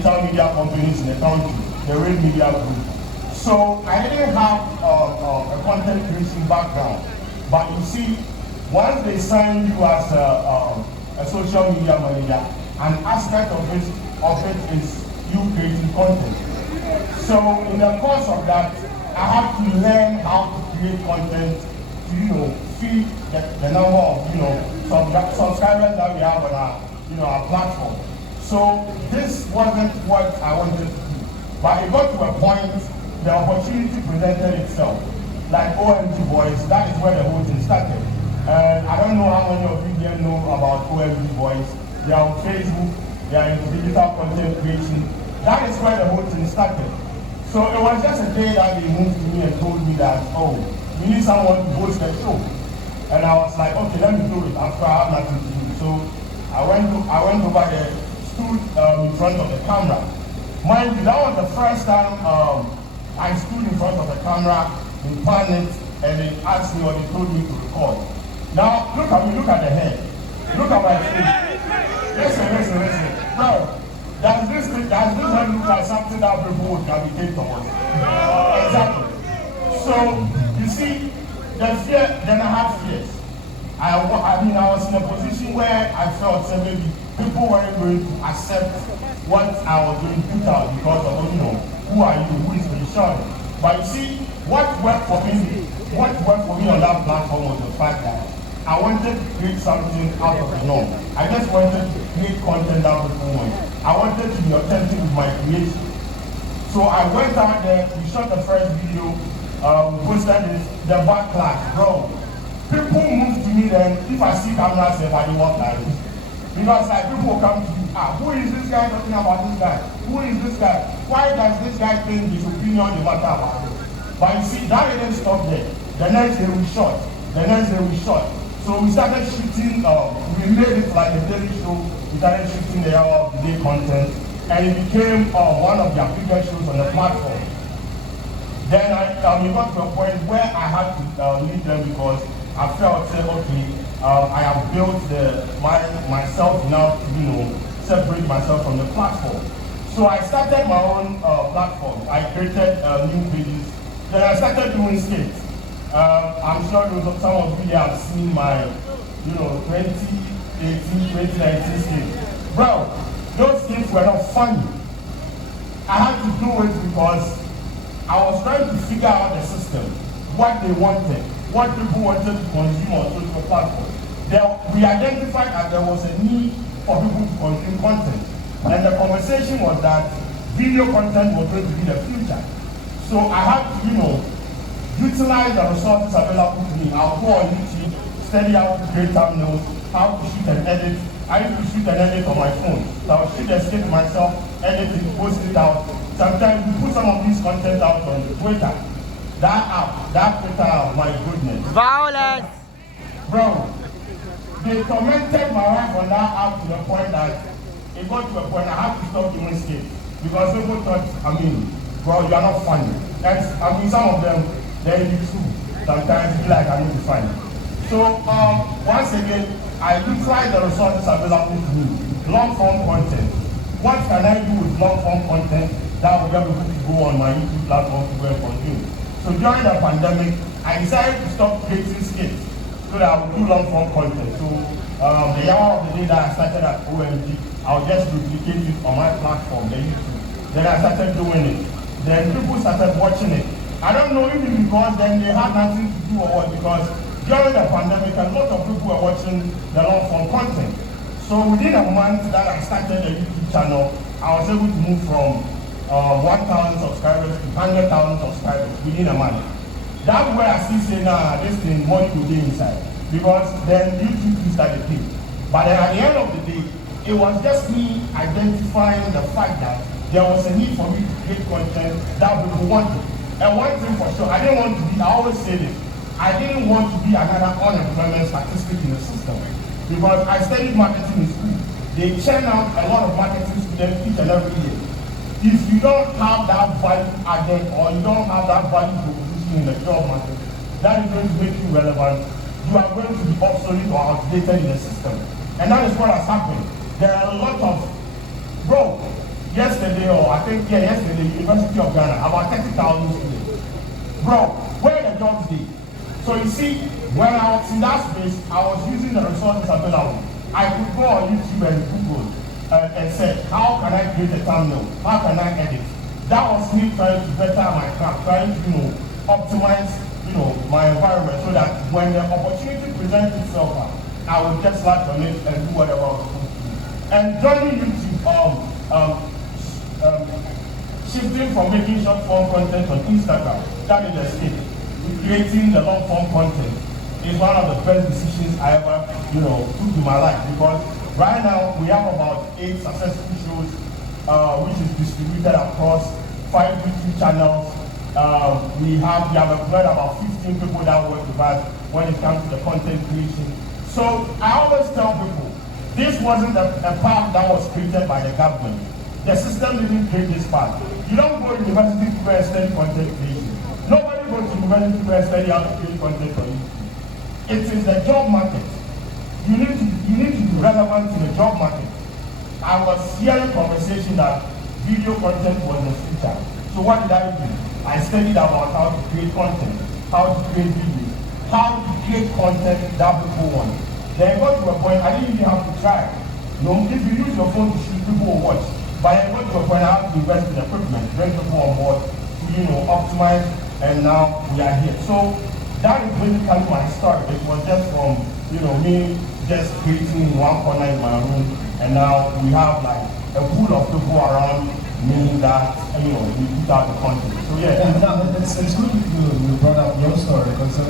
digital media companies in the country, the Red Media Group. So I didn't have a content creation background, but you see, once they sign you as a social media manager, an aspect of it is you creating content. So in the course of that, I have to learn how to create content to, feed the number of, subscribers that we have on our platform. So this wasn't what I wanted to do. But it got to a point, the opportunity presented itself. Like OMG Boys, that is where the whole thing started. And I don't know how many of you here know about OMG Boys. They are on Facebook, they are in digital content creation. That is where the whole thing started. So it was just a day that they moved to me and told me that, oh, we need someone to host the show. And I was like, okay, let me do it after I have nothing to do. So I went over there, stood in front of the camera. Mind you, that was the first time I stood in front of the camera in panic, and they asked me or they told me to record. Now, look at me, look at the head. Look at my face. Listen. Bro, does this head look like something that people would gravitate towards? Exactly. So, you see, the fear, then I had fears. I was in a position where I felt that maybe people weren't going to accept what I was doing because of, who are you, who is Sheldon. But you see, what worked for me on that platform was the fact that I wanted to create something out of the norm. I just wanted to create content that people want. I wanted to be authentic with my creation. So I went out there, we shot the first video, posted it, the backlash, bro. People move to me then, if I see cameras, I don't walk like this. Because people will come to you, who is this guy talking about this guy? Who is this guy? Why does this guy think his opinion is matter about it? But you see, that didn't stop there. The next day we shot. So we started shooting, we made it like a daily show. We started shooting the hour of the day content. And it became one of their biggest shows on the platform. Then we got to a point where I had to leave them because I felt, okay, I have built myself now to, separate myself from the platform. So I started my own platform. I created new pages. Then I started doing skits. I'm sure some of you have seen my, 2018, 2019 skits. Bro, those skits were not funny. I had to do it because I was trying to figure out the system, what they wanted, what people wanted to consume on social platforms. We identified that there was a need for people to consume content. And the conversation was that video content was going to be the future. So I had to, utilize the resources available to me. I'll go on YouTube, study how to create thumbnails, how to shoot and edit. I used to shoot and edit on my phone. So I'll shoot and skip myself, edit it, post it out. Sometimes we put some of these content out on Twitter. That Twitter, my goodness. Violence! Bro, they tormented my life on that app to the point that it got to a point I had to stop doing skits. Because people thought, bro, you are not funny. And some of them, they're in the truth. Sometimes you feel like I need to find it. So once again, I utilize the resources available to me. Long form content. What can I do with long form content that will be able to go on my YouTube platform to go and consume? So during the pandemic, I decided to stop creating skits so that I would do long form content. So the hour of the day that I started at OMG, I'll just duplicate it on my platform, the YouTube. Then I started doing it. Then people started watching it. I don't know if it's because then they had nothing to do or what, because during the pandemic, a lot of people were watching the long form content. So within a month that I started the YouTube channel, I was able to move from 1,000 subscribers to 100,000 subscribers within a month. That's where I still say, this thing, money will be inside. Because then YouTube started paying. But then at the end of the day, it was just me identifying the fact that there was a need for me to create content that people wanted. And one thing for sure, I didn't want to be, I always say this, I didn't want to be another unemployment statistic in the system. Because I studied marketing in school. They churn out a lot of marketing students each and every year. If you don't have that value added or you don't have that value proposition in the job market, that is going to make you relevant. You are going to be obsolete or outdated in the system. And that is what has happened. There are a lot of, yesterday think, yeah, yesterday, University of Ghana, about 30,000 students. Bro, where are the jobs day? So you see, when I was in that space, I was using the resources available. I could go on YouTube and Google and say, how can I create a thumbnail? How can I edit? That was me trying to better my craft, trying to, optimize, my environment so that when the opportunity presents itself, I would just slap on it and do whatever I was supposed to do. And joining YouTube, shifting from making short form content on Instagram, that is the state. Creating the long form content is one of the best decisions I ever, took in my life, because right now we have about 8 successful shows, which is distributed across 5 YouTube channels. We have employed about 15 people that work with us when it comes to the content creation. So I always tell people, this wasn't a path that was created by the government. The system didn't create this path. You don't go to university to go and study content creation. Nobody goes to university to go and study how to create content on YouTube. It is the job market. You need to be relevant to the job market. I was hearing conversation that video content was the future. So what did I do? I studied about how to create content, how to create videos, how to create content that people want. Then I got to a point I didn't even have to try. If you use your phone to shoot, people will watch. But I got to a point I have to invest in equipment, bring people on board to optimize, and now we are here. So that is basically my story. It was just from me just creating in one corner in my room, and now we have like a pool of people around me that we put out the content. So yeah. Yeah, no, it's good you brought up your story, because